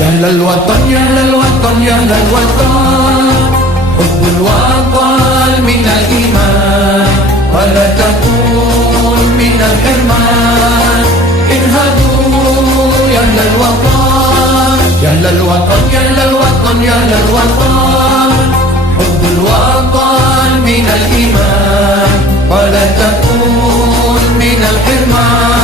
يا للوطن يا للوطن يا للوطن، حب الوطن من الإيمان، ولا تكون من الحرمان. انهضوا يا للوطن يا للوطن يا للوطن يا للوطن، حب الوطن من الإيمان، ولا تكون من الحرمان.